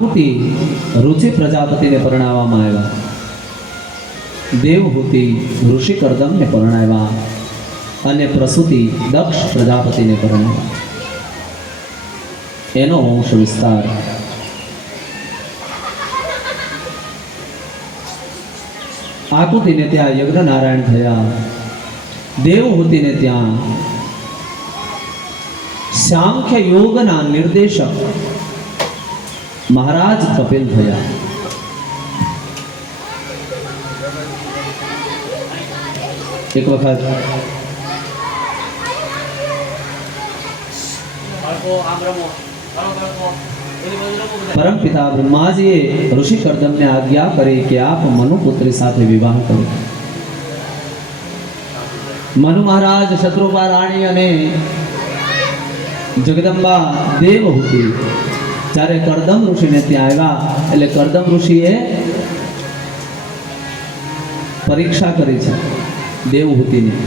આકૃતિ રુચિ પ્રજાપતિને પરણાવવામાં આવ્યા, દેવહૂતિ ઋષિ કર્દમને પરણાવ્યા અને પ્રસૂતિ દક્ષ પ્રજાપતિને પરણાવ્યા. એનો વંશ વિસ્તાર આકૃતિને ત્યાં યજ્ઞ નારાયણ થયા, દેવહૂતિને ત્યાં સાંખ્ય યોગના નિર્દેશક મહારાજ કપિલ થયા. એક વખત પરમ પિતા બ્રહ્માજીએ ઋષિ કર્દમને આજ્ઞા કરી કે આપ મનુપુત્રી સાથે વિવાહ કરો. મનુ મહારાજ શત્રુપા રાણી અને જગદંબા દેવહૂતિ જ્યારે કર્દમ ઋષિને ત્યાં આવ્યા એટલે કર્દમ ઋષિએ પરીક્ષા કરી છે દેવહૂતિની.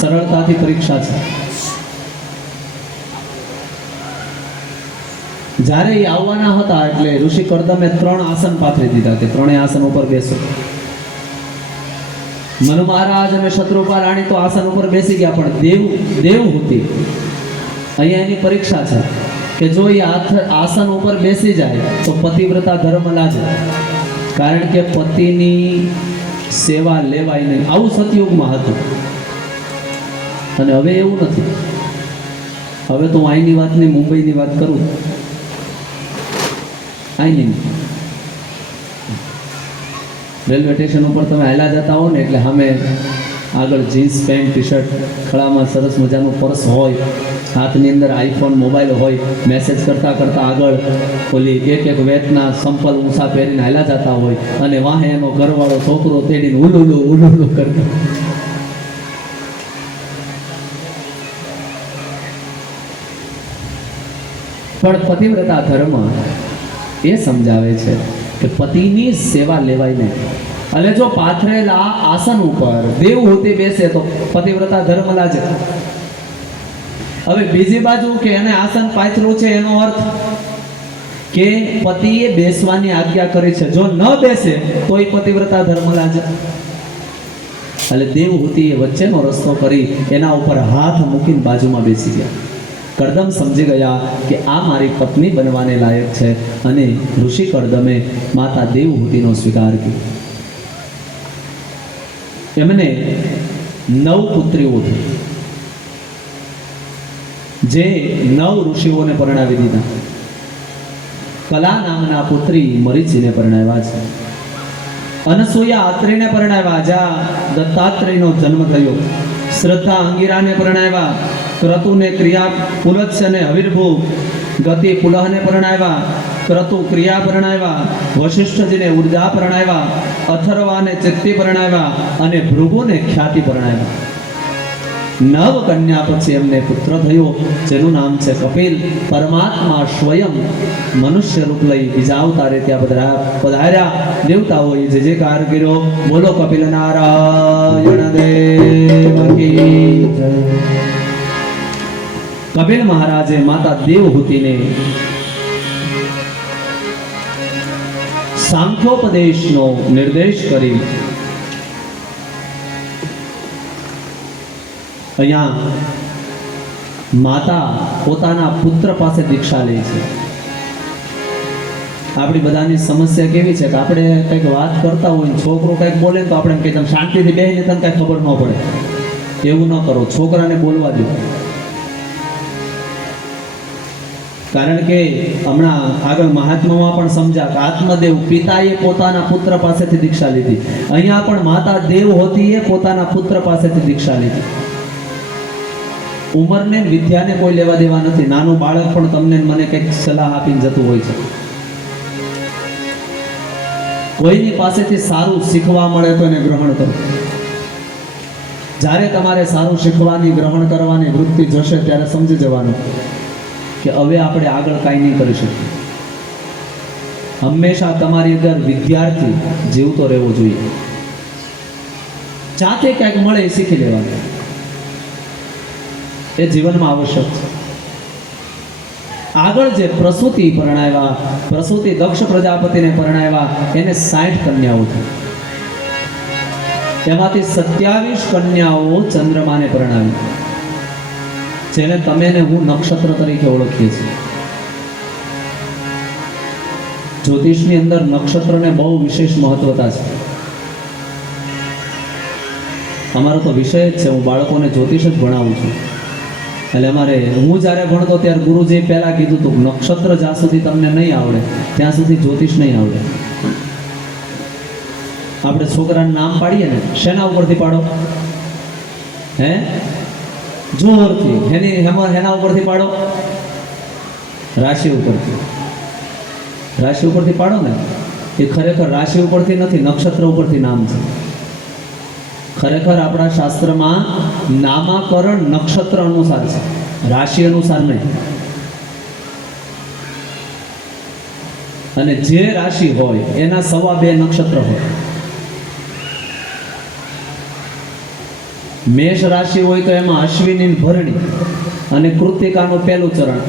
સરળતાથી પરીક્ષા છે. જ્યારે એ આવવાના હતા એટલે ઋષિ કર્દમે 3 આસન પાથરી દીધા કે 3 આસન ઉપર બેસો. મનુ મહારાજ અને શત્રુપા રાણી તો આસન ઉપર બેસી ગયા, પણ દેવહૂતિ અહીંયા એની પરીક્ષા છે કે જો એ આસન ઉપર બેસી જાય તો પતિવ્રતા ધર્મ લાગે, કારણ કે પતિની સેવા લેવાય નહીં. આવું સતયુગમાં હતું અને હવે એવું નથી. હવે તો અહીંની વાત નહીં, મુંબઈની વાત કરું. અહીંની રેલવે સ્ટેશન ઉપર તમે હાલા જતા હો ને એટલે સામે આગળ જીન્સ પેન્ટ ટી શર્ટ, ખળામાં સરસ મજાનું પર્સ હોય, હાથની અંદર આઈફોન મોબાઈલ હોય, મેસેજ કરતાં કરતાં આગળ ઓલી એક વેતના સંપલ ઊંચા પહેરીને હાલા જતા હોય અને વાહે એનો ઘરવાળો છોકરો તેડીને ઉલુલું કરતો. પણ પતિવ્રતા ધર્મ એ સમજાવે છે કે પતિની સેવા લેવાય નહીં. અને જો પાથરેલા આસન ઉપર દેવહૂતિ બેસે તો પતિવ્રતા ધર્મ લાગે. હવે બીજી બાજુ કે એને આસન પાથરેલું છે એનો અર્થ કે પતિએ બેસવાની આજ્ઞા કરી છે, જો ન બેસે તો એ પતિવ્રતા ધર્મ લાગે. એટલે દેવહૂતિએ વચ્ચેનો રસ્તો કરી એના ઉપર હાથ મૂકીને બાજુમાં બેસી ગયા. કર્દમ સમજી ગયા કે આ મારી પત્ની બનવાને લાયક છે અને ઋષિ કર્દમે માતા દેવહૂતિનો સ્વીકાર કર્યો. એમને 9 પુત્રીઓ થઈ, જે 9 ઋષિઓને પરણાવી દીધા. કલા નામના પુત્રી મરીચીને પરણાવ્યા છે. અનસૂયા અત્રિને પરણાવ્યા, જ્યાં દત્તાત્રેયનો જન્મ થયો. શ્રદ્ધા અંગિરાને પરણાવ્યા. ક્રતુને ક્રિયા પુલત્સ્યને હવિર્ભૂ ગતિ પુલહને પરણાવ્યા. ક્રતુ ક્રિયા પરણાવ્યા. વશિષ્ઠજીને ઉર્જા પરણાવ્યા. અથર્વાને ચિત્તી પરણાવ્યા અને ભૃગુને ખ્યાતિ પરણાવ્યા. 9 કન્યા પછી એમને પુત્ર થયો, જેનું નામ છે કપિલ. પરમાત્મા સ્વયં મનુષ્ય રૂપ લઈ બીજા અવતારે ત્યાં પધાર્યા. દેવતાઓએ જે જે કાર કર્યો. બોલો કપિલ નારાયણ દેવ કી જય. કપિલ મહારાજે માતા દેવહૂતિને સાંખ્યોપદેશનો નિર્દેશ કરી અહીંયા માતા પોતાના પુત્ર પાસે દીક્ષા લે છે. આપણી બધાની સમસ્યા કેવી છે કે આપણે કંઈક વાત કરતા હોય, છોકરો કંઈક બોલે તો આપણે એમ કહીએ શાંતિથી બેસીને તને કાંઈ ખબર ન પડે. એવું ન કરો, છોકરાને બોલવા દો. કારણ કે હમણાં આગળ મહાત્મામાં પણ સમજા કે આત્મદેવ પિતાએ પોતાના પુત્ર પાસેથી દીક્ષા લીધી. અહીંયા પણ માતા દેવહૂતિએ પોતાના પુત્ર પાસેથી દીક્ષા લીધી. ઉંમરને વિદ્યાને કોઈ લેવા દેવા નથી. નાનું બાળક પણ તમને મને કંઈક સલાહ આપીને જતું હોય છે. કોઈની પાસેથી સારું શીખવા મળે તો એને ગ્રહણ કરો. જ્યારે તમારે સારું શીખવાની, ગ્રહણ કરવાની વૃત્તિ જશે ત્યારે સમજી જવાનું કે હવે આપણે આગળ કાંઈ નહીં કરી શકીએ. હંમેશા તમારી અંદર વિદ્યાર્થી જીવતો રહેવો જોઈએ. જાતે કંઈક મળે એ શીખી લેવાનું, એ જીવનમાં આવશ્યક છે. આગળ જે પ્રસૂતિ પરણાવ્યા, પ્રસૂતિ દક્ષ પ્રજાપતિને પરણાવ્યા, એને 60 કન્યાઓ થઈ. એમાંથી 27 કન્યાઓ ચંદ્રમાને પરણાવી, જેને તમે ને હું નક્ષત્ર તરીકે ઓળખીએ છીએ. જ્યોતિષની અંદર નક્ષત્રને બહુ વિશેષ મહત્વતા છે. અમારો તો વિષય જ છે, હું બાળકોને જ્યોતિષ જ ભણાવું છું. એટલે અમારે હું જ્યારે ભણતો ત્યારે ગુરુજીએ પહેલાં કીધું હતું, નક્ષત્ર જ્યાં સુધી તમને નહીં આવડે ત્યાં સુધી જ્યોતિષ નહીં આવડે. આપણે છોકરાનું નામ પાડીએ ને, શેના ઉપરથી પાડો? હે? જોરથી. એના ઉપરથી પાડો? રાશિ ઉપરથી. રાશિ ઉપરથી પાડો ને. એ ખરેખર રાશિ ઉપરથી નથી, નક્ષત્ર ઉપરથી નામ છે. ખરેખર આપણા શાસ્ત્રમાં નામાકરણ નક્ષત્ર અનુસાર છે, રાશિ અનુસાર નહીં. અને જે રાશિ હોય એના 2.5 નક્ષત્ર હોય. મેષ રાશિ હોય તો એમાં અશ્વિની, ભરણી અને કૃતિકાનું પહેલું ચરણ,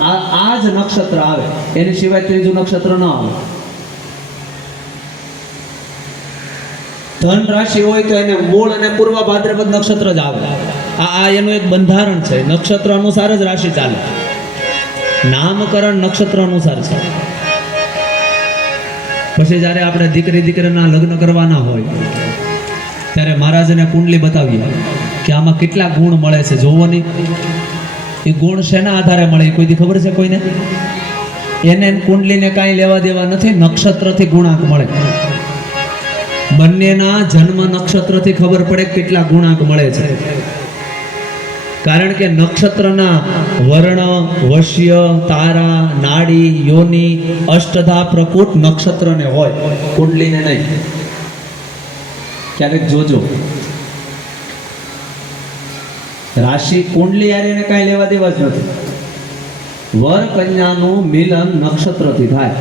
આ જ નક્ષત્ર આવે. એની સિવાય ત્રીજું નક્ષત્ર ન આવે. ધન રાશિ હોય તો એને મૂળ અને પૂર્વ ભાદ્રપદ નક્ષત્ર જ આવે. આ એનું એક બંધારણ છે. નક્ષત્ર અનુસાર જ રાશિ ચાલે. નામકરણ નક્ષત્ર અનુસાર છે. પછી જ્યારે આપણે દીકરીના લગ્ન કરવાના હોય ત્યારે મહારાજને કુંડલી બતાવીએ કે આમાં કેટલા ગુણ મળે છે, જોવો નહીં. એ ગુણ શેના આધારે મળે એ કોઈથી ખબર છે કોઈને? એને કુંડલીને કાંઈ લેવા દેવા નથી, નક્ષત્રથી ગુણાંક મળે. બંનેના જન્મ નક્ષત્રથી ખબર પડે કેટલા ગુણાંક મળે છે. કારણ કે નક્ષત્રના વર્ણ, વશ્ય, તારા, નાડી, યોની, અષ્ટધા, પ્રકૃત નક્ષત્રને હોય, કુંડલીને નહીં. ક્યારેક જોજો, રાશિ કુંડલી યાર એને કાંઈ લેવા દેવા જ નથી. વર કન્યાનું મિલન નક્ષત્રથી થાય.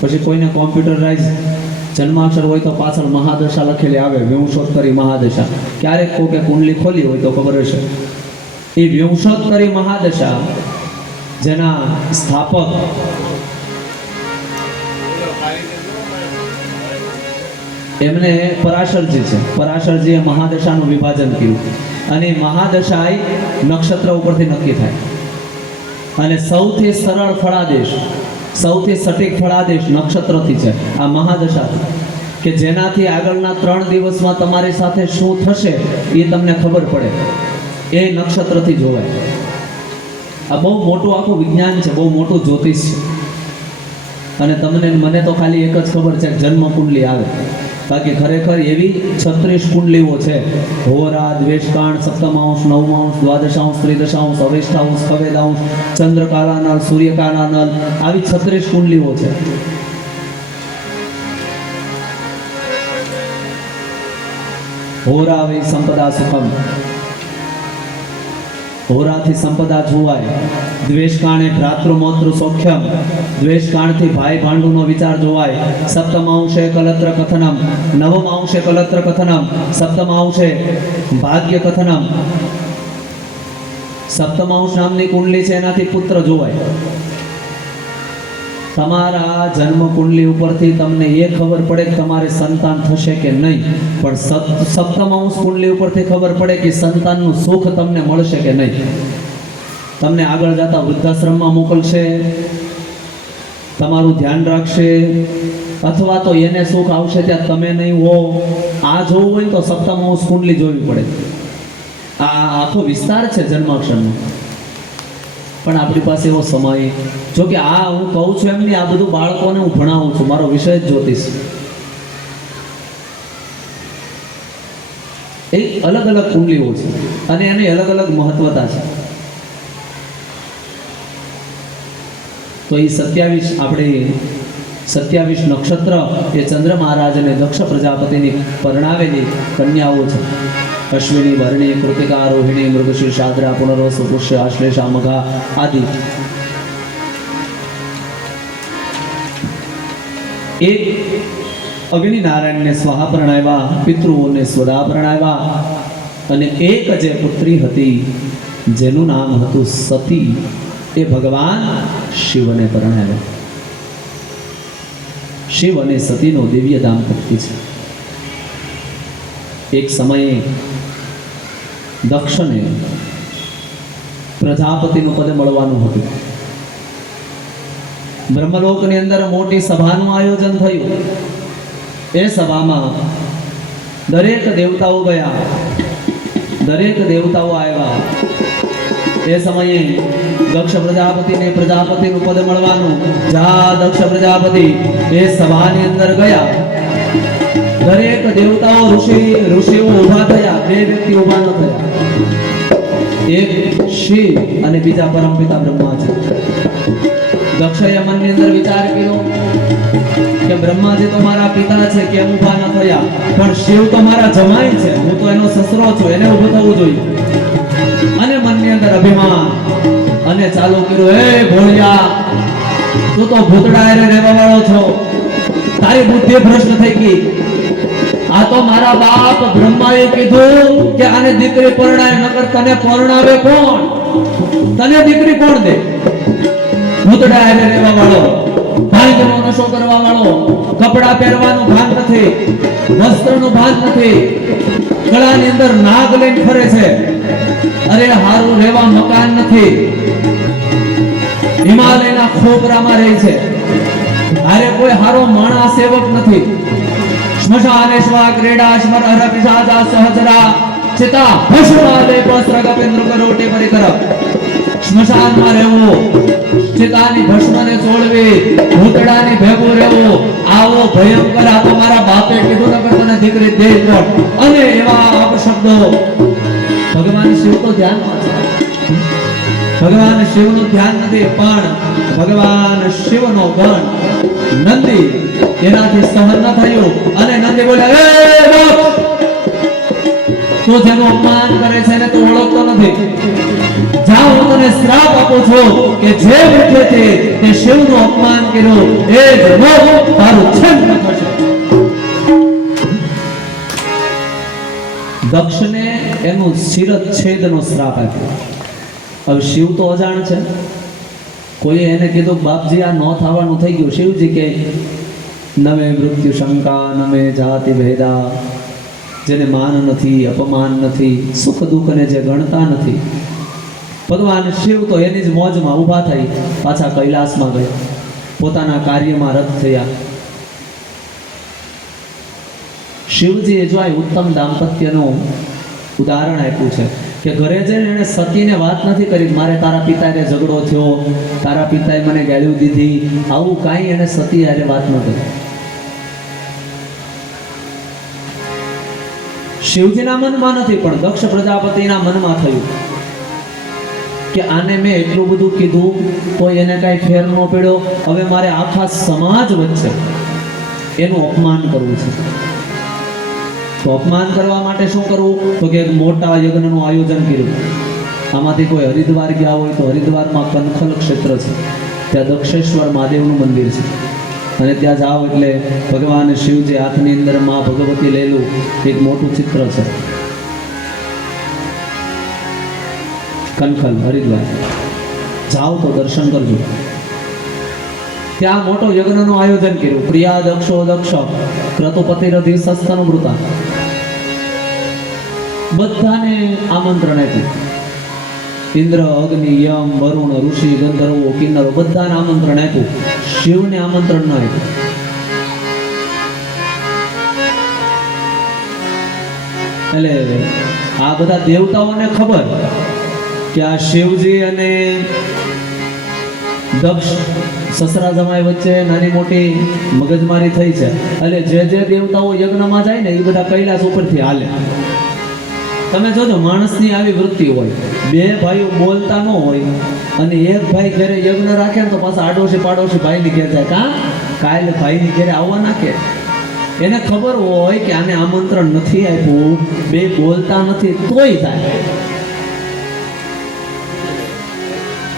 પછી કોઈને કોમ્પ્યુટરાઇઝ જન્માક્ષર હોય તો પાછળ મહાદશા લખેલી આવે, વિંશોત્તરી મહાદશા. ક્યારેક કોકે કુંડલી ખોલી હોય તો ખબર હશે. એ વિંશોત્તરી મહાદશા જેના સ્થાપક એમને પરાશરજી છે. પરાશરજીએ મહાદશાનું વિભાજન કર્યું અને મહાદશા નક્ષત્ર ઉપરથી નક્કી થાય. અને સૌથી સરળ ફળાદેશ, સૌથી સટીક ફળાદેશ નક્ષત્રથી છે. આ મહાદશાથી, કે જેનાથી આગળના 3 દિવસમાં તમારી સાથે શું થશે એ તમને ખબર પડે, એ નક્ષત્રથી જોવાય. આ બહુ મોટું આખું વિજ્ઞાન છે, બહુ મોટું જ્યોતિષ છે. અને તમને મને તો ખાલી એક જ ખબર છે કે જન્મ કુંડલી આવે. બાકી ખરેખર એવી 36 કુંડલીઓ છે. હોરા, દ્વેષકાંડ, સપ્તમાંશ, નવમાંશ, દ્વાદશાંશ, ત્રિદશાંશ, અવેષ્ટાંશ, કવેદાંશ, ચંદ્રકાલાનલ, સૂર્યકાલાનલ, આવી 36 કુંડલીઓ છે. હોરા વે સંપદા સુખમ, હોરાથી સંપદા જોવાય. દ્વેષકાંડે ભ્રાતૃમોતૃ સૌખ્યમ, દ્વેષકાંડથી ભાઈ ભાંડુનો વિચાર જોવાય. સપ્તમાંશે કલત્ર કથનમ, નવમાંશે કલત્ર કથનમ, સપ્તમાંશે ભાગ્ય કથનમ. સપ્તમાંશ નામની કુંડલી છે, એનાથી પુત્ર જોવાય. તમારા જન્મ કુંડલી ઉપરથી તમને એ ખબર પડે કે તમારે સંતાન થશે કે નહીં, પણ સપ્તમાંશ કુંડલી ઉપરથી ખબર પડે કે સંતાનનું સુખ તમને મળશે કે નહીં. તમને આગળ જતા વૃદ્ધાશ્રમમાં મોકલશે, તમારું ધ્યાન રાખશે, અથવા તો એને સુખ આવશે ત્યાં તમે નહીં હો. આ જોવું હોય તો સપ્તમાંશ કુંડલી જોવી પડે. આ આખો વિસ્તાર છે જન્માક્ષરનો. પણ આપણી પાસે એવો સમય, જો કે આ હું કહું છું એમ નહીં, આ બધું બાળકોને હું ભણાવું છું, મારો વિષય જ જ્યોતિષ. એ અલગ અલગ કુંડલીઓ છે અને એની અલગ અલગ મહત્વતા છે. તો એ 27 આપણે 27 નક્ષત્ર એ ચંદ્ર મહારાજ અને દક્ષ પ્રજાપતિની પરણાવેલી કન્યાઓ છે. અશ્વિની, ભરણી, કૃતિકા, રોહિણી, મૃગશીર્ષ, આદ્રા, પુનર્વસુ, પુષ્ય, આશ્લેષા, મઘા આદિ. એક અગ્નિનારાયણને સ્વાહા પરણાવ્યા, પિતૃઓને સ્વદા પરણાવ્યા, અને એક જે પુત્રી હતી જેનું નામ હતું સતી, એ ભગવાન શિવને પરણાવ્યા. શિવ અને સતીનો દિવ્ય દાંપત્ય છે. એક સમયે દક્ષને પ્રજાપતિનું પદ મળવાનું હતું. બ્રહ્મલોકની અંદર મોટી સભાનું આયોજન થયું. એ સભામાં દરેક દેવતાઓ ગયા, દરેક દેવતાઓ આવ્યા. એ સમયે દક્ષ પ્રજાપતિને પ્રજાપતિનું પદ મળવાનું. જા દક્ષ પ્રજાપતિ એ સભાની અંદર ગયા. દરેક દેવતાઓ ઋષિઓ ઊભા થયા. બે વ્યક્તિ ઊભા ન થયા. એક શિવ અને બીજા પરમપિતા બ્રહ્માજી. દક્ષએ મનની અંદર વિચાર કર્યો કે બ્રહ્માજી તો મારા પિતા છે, કેમ ઊભા ન થયા? પણ શિવ તો મારા જમાઈ છે, હું તો એનો સસરો છું, એને ઊભું થવું જોઈએ. અને મનની અંદર અભિમાન અને ચાલુ કર્યું, હે ભોળિયા, તું તો ભૂતડા હારે રહેવા વાળો છો, તારી બુદ્ધિ ભ્રષ્ટ થઈ ગઈ. આ તો મારા બાપ બ્રહ્માએ કીધું કે આને દીકરી પરણાય, નકર તને પરણાવે કોણ? તને દીકરી કોણ દે? ભૂતડા હારે રહેવા વાળો, ભાંગનો નશો કરવા વાળો, કપડા પહેરવાનું ભાન નથી, વસ્ત્રનું ભાન નથી, ગળાની અંદર નાગ લઈને ફરે છે. અરે હારું રહેવા મકાન નથી, હિમાલયના ખોબરામાં રહે છે. અરે કોઈ હારો માણસ સેવક નથી. સ્મશાનેશ્વા ક્રીડા સ્મર અરપિશાજા સહજરા ચિતા ભસ્માલે પસ્ત્રગપેન્દ્ર કરોટે પરિકર. સ્મશાનમાં રહેવું, ચિતાની ભસ્મને છોડવી, ભૂતડાની ભેગું રહેવું, આવો ભયંકર. આ તો મારા બાપે કીધું નકર તને દીકરી દે કોણ? અને એવા અપશબ્દો. ભગવાન શિવ તો ધ્યાનમાં છે. ભગવાન શિવનું ધ્યાન નથી, પણ ભગવાન શિવનો ગણ નંદી એનાથી સહન ન થયું. અને નંદી બોલ્યા, એ દક્ષ, તું જેનું અપમાન કરે છે ને તું ઓળખતો નથી. જા, હું તને શ્રાપ આપું છું કે જે વૃક્ષેથી તે શિવનું અપમાન કર્યું એ જ તારું છિન્ન થશે. દક્ષને એનું શિરચ્છેદનો શ્રાપ આપ્યો. હવે શિવ તો અજાણ છે. કોઈએ એને કીધું બાપજી આ ન થવાનું થઈ ગયું. શિવજી કે નમે મૃત્યુ શંકા નમે જાતિ ભેદા. જેને માન નથી, અપમાન નથી, સુખ દુઃખને જે ગણતા નથી. ભગવાન શિવ તો એની જ મોજમાં ઊભા થઈ પાછા કૈલાસમાં ગયા, પોતાના કાર્યમાં રત થયા. શિવજીએ જો આ ઉત્તમ દાંપત્યનું ઉદાહરણ આપ્યું છે કે ઘરે જઈને એને સતીને વાત નથી કરી મારે તારા પિતાએ ઝઘડો થયો, તારા પિતાએ મને ગાળ્યું દીધી, આવું કાંઈ એને સતી હારે વાત ન કરી. શિવજીના મનમાં નથી, પણ દક્ષ પ્રજાપતિના મનમાં થયું કે આને મેં એટલું બધું કીધું તો એને કાંઈ ફેર ન પડ્યો. હવે મારે આખા સમાજ વચ્ચે એનું અપમાન કરવું છે. તો અપમાન કરવા માટે શું કરવું? તો કે એક મોટા યજ્ઞનું આયોજન કર્યું. આમાંથી કોઈ હરિદ્વાર ગયા હોય તો હરિદ્વારમાં કનખલ ક્ષેત્ર છે, ત્યાં દક્ષેશ્વર મહાદેવનું મંદિર છે. અને ત્યાં જાઓ એટલે ભગવાન શિવજી હાથની અંદર માં ભગવતી લેલું એક મોટું ચિત્ર છે. કનખલ હરિદ્વાર જાઓ તો દર્શન કરજો. ત્યાં મોટો યજ્ઞનું આયોજન કર્યું. પ્રિયા દક્ષો દક્ષ ક્રતુપતિ રધિ સસ્તન મૃતા, બધાને આમંત્રણ આપ્યું. ઇન્દ્ર, અગ્નિ, યમ, વરુણ, ઋષિ, ગંધર્વો, કિન્નરો બધાને આમંત્રણ આપ્યું. શિવને આમંત્રણ ન આપ્યું. એટલે આ બધા દેવતાઓને ખબર કે આ શિવજી અને દક્ષ સસરા જમાઈ વચ્ચે નાની મોટી મગજમારી થઈ છે. એટલે જે દેવતાઓ યજ્ઞમાં જાય ને એ બધા કૈલાસ ઉપરથી હાલે. તમે જોજો માણસની આવી વૃત્તિ હોય, બે ભાઈઓ બોલતા ન હોય અને એક ભાઈ ઘરે યજ્ઞ રાખે ને તો પાછા આડોશી પાડોશી ભાઈની ઘેર જાય. કાલે ભાઈની ઘેરે આવવા નાખે. એને ખબર હોય કે આને આમંત્રણ નથી આપ્યું, બે બોલતા નથી તોય જાય.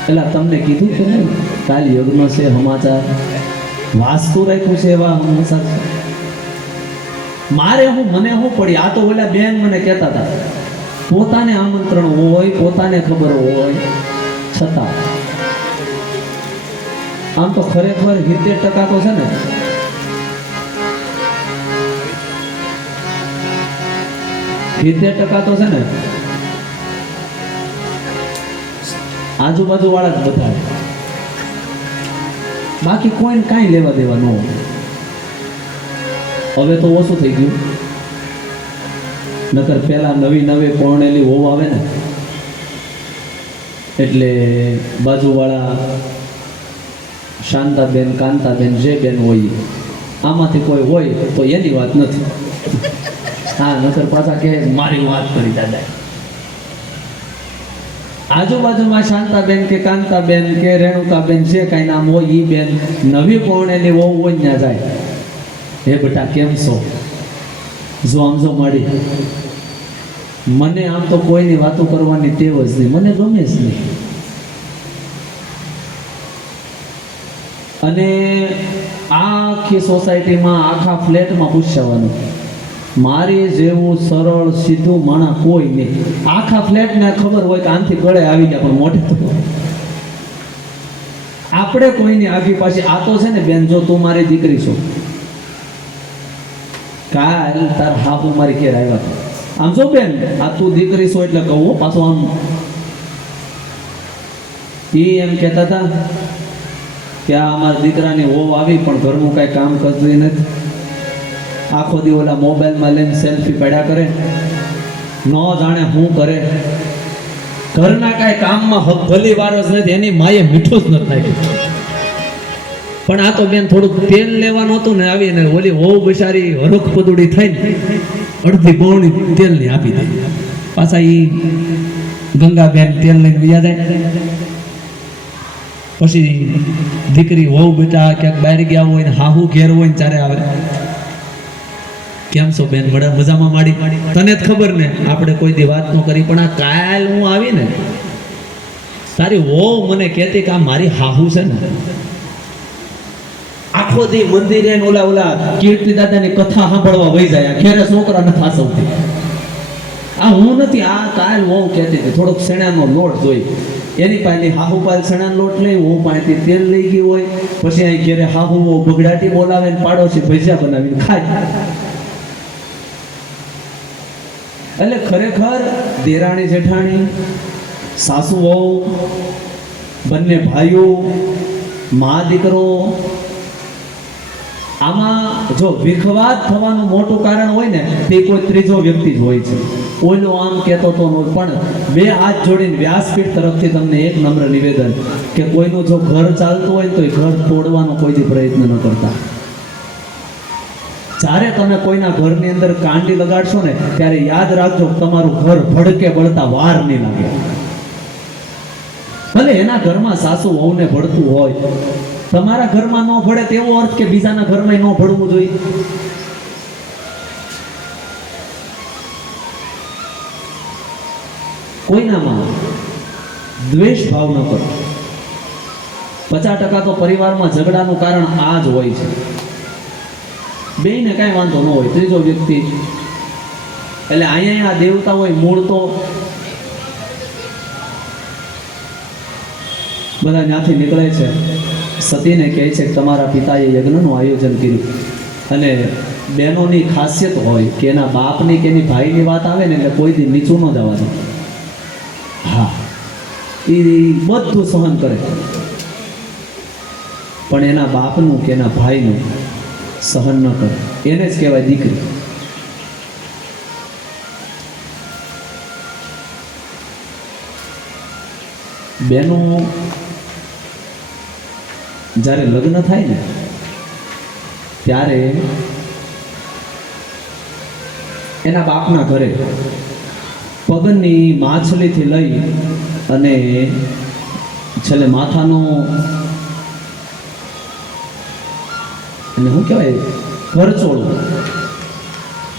એટલે તમને કીધું કે નહીં કાલ યજ્ઞ છે, સમાચાર વાસ્તુ રાખ્યું છે એવા સમાચાર છે. મારે મને પડી. આ તો ઓલા બેન મને કહેતા હતા પોતાને આમંત્રણ હોય, પોતાને ખબર હોય છતાં આમ તો ખરેખર 70% તો છે ને આજુબાજુ વાળા જ બધા, બાકી કોઈને કાંઈ લેવા દેવા ન હોય. હવે તો ઓછું થઈ ગયું, નકર પેલા નવી પરણેલી વહુ આવે ને એટલે બાજુવાળા શાંતાબેન, કાંતાબેન, જે બેન હોય આમાંથી કોઈ હોય તો એની વાત નથી. હા, નકર પાછા કે મારી વાત કરી દાદા. આજુબાજુમાં શાંતાબેન કે કાંતાબેન કે રેણુકાબેન જે કાંઈ નામ હોય એ બેન નવી પરણેલી વહુ હોય ત્યાં જાય, હે બેટા કેમ છો, જો આમ જો માડી. મને આમ તો કોઈની વાતો કરવાની ટેવ જ નહીં, મને ગમે જ નહીં. અને આખી સોસાયટીમાં, આખા ફ્લેટમાં પૂછવાનું, મારી જેવું સરળ સીધું માણા કોઈ નહીં. આખા ફ્લેટને ખબર હોય કે આમથી ગળે આવી ગયા, પણ મોઢે તો આપણે કોઈની આગી પાછી. આ તો છે ને બેન, જો તું મારી દીકરી છો, કાલ તાર હાપુ મારી ઘેર આવ્યા હતા, આમ જો બેન આ તું દીકરી છો એટલે કહું પાછું આમ. એ એમ કહેતા હતા કે આ અમારા દીકરાની વહુ આવી પણ ઘરનું કાંઈ કામ કરતી નથી, આખો દી ઓલા મોબાઈલમાં લઈને સેલ્ફી પડ્યા કરે, ન જાણે શું કરે, ઘરના કાંઈ કામમાં ભલી વાર જ નથી, એની માએ મીઠું જ નથી નાખ્યું. પણ આ તો બેન થોડુંક તેલ લેવાનું હતું ને, આવીને ઓલી વહુ બિચારી હરખ પદુડી થઈને અડધી બહુણી તેલની આપી દે. પાછા એ ગંગાબેન તેલ લઈને બીજા જાય. પછી દીકરી વહુ બેટા ક્યાંક બહાર ગયા હોય ને હાહુ ઘેર હોય ને ત્યારે આવે, કેમ છો બેન, બડા મજામાં માડી? તને જ ખબર ને, આપણે કોઈ દી વાત ન કરી, પણ આ કાલ હું આવી ને તારી વહુ મને કહેતી કે આ મારી હાહુ છે ને, આખો દી મંદિરે ઓલા કીર્તિ દાદાની કથા સાંભળવા વહી જાય, ઘેરે છોકરા નથી આસવતી. આ હું નથી, આ કાલ વહુ કહેતી હતી થોડોક શેણાનો લોટ જોઈ, એની પાસેથી હાહુ પાલ શેણાનો લોટ લઈ, હું પાસેથી તેલ લઈ ગઈ હોય, પછી અહીં ઘેરે હાહુ બગડાટી બોલાવે ને પાડોશી ભજીયા બનાવીને ખાય. એટલે ખરેખર દેરાણી જેઠાણી, સાસુ વહુ, બંને ભાઈઓ, મા દીકરો, આમાં જો વિખવાદ થવાનું મોટું કારણ હોય ને તે કોઈ ત્રીજો વ્યક્તિ જ હોય છે. ઓલો આમ કહેતો તો પણ બે હાથ જોડીને વ્યાસપીઠ તરફથી તમને એક નમ્ર નિવેદન કે કોઈનું જો ઘર ચાલતું હોય તો એ ઘર તોડવાનો કોઈ પ્રયત્ન ન કરતા. જ્યારે તમે કોઈના ઘરની અંદર કાંડી લગાડશો ને ત્યારે યાદ રાખજો તમારું ઘર ભડકે બળતા વાર નહીં લાગે. ભલે એના ઘરમાં સાસુ વહુને ભળતું હોય, તમારા ઘરમાં ન ભળે તેવો અર્થ કે બીજાના ઘરમાં ન ભળવું જોઈએ. કોઈનામાં દ્વેષ ભાવ ન કરો. 50% તો પરિવારમાં ઝઘડાનું કારણ આ જ હોય છે. બેયને કાંઈ વાંધો ન હોય, ત્રીજો વ્યક્તિ એટલે અહીંયા આ દેવતા હોય મૂળ તો બધા ત્યાંથી નીકળે છે. સતીને કહે છે કે તમારા પિતાએ યજ્ઞનું આયોજન કર્યું, અને બહેનોની ખાસિયત હોય કે એના બાપની કે એની ભાઈની વાત આવે ને એટલે કોઈ દી નીચું ન જવા દે. હા, એ બધું સહન કરે, પણ એના બાપનું કે એના ભાઈનું સહન ન કરે. એને જ કહેવાય દીકરી. બેનો જ્યારે લગ્ન થાય ને ત્યારે એના બાપના ઘરે પગની માછલીથી લઈ અને છેલ્લે માથાનો અને શું કહેવાય ઘરચોળું,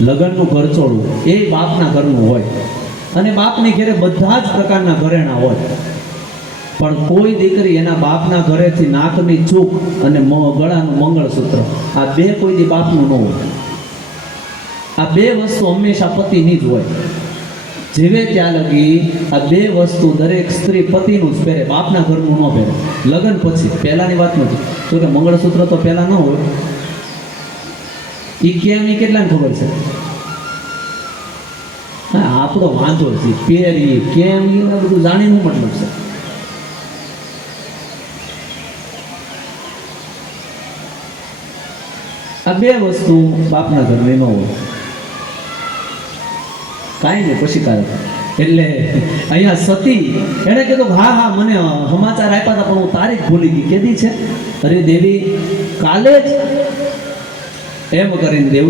લગ્નનું ઘરચોળું એ બાપના ઘરનું હોય. અને બાપની ઘરે બધા જ પ્રકારના ઘરેણા હોય, પણ કોઈ દીકરી એના બાપના ઘરેથી નાકની ચૂક અને ગળાનું મંગળસૂત્ર આ બે કોઈ દી બાપનું ન હોય. આ બે વસ્તુ હંમેશા પતિની જ હોય. જીવે ત્યાં લગી આ બે વસ્તુ દરેક સ્ત્રી પતિનું જ પહેરે, બાપના ઘરનું ન પહેરે. લગ્ન પછી, પહેલાની વાત નથી. તો કે મંગળસૂત્ર તો પહેલા ન હોય. એ કેમ, એ કેટલાને ખબર છે? હા, આપણો વાંધો છે પહેરી કેમ, એ બધું જાણીનું મતલબ છે. આ બે વસ્તુ બાપના ઘરની ન હોય. કાંઈ નહીં, પછી કારક. એટલે અહીંયા સતી એણે કીધું હા હા મને સમાચાર આપ્યા હતા પણ હું તારીખ ભૂલી ગઈ. કેદી છે? અરે દેવી કાલે જ. એમ કરીને દેવ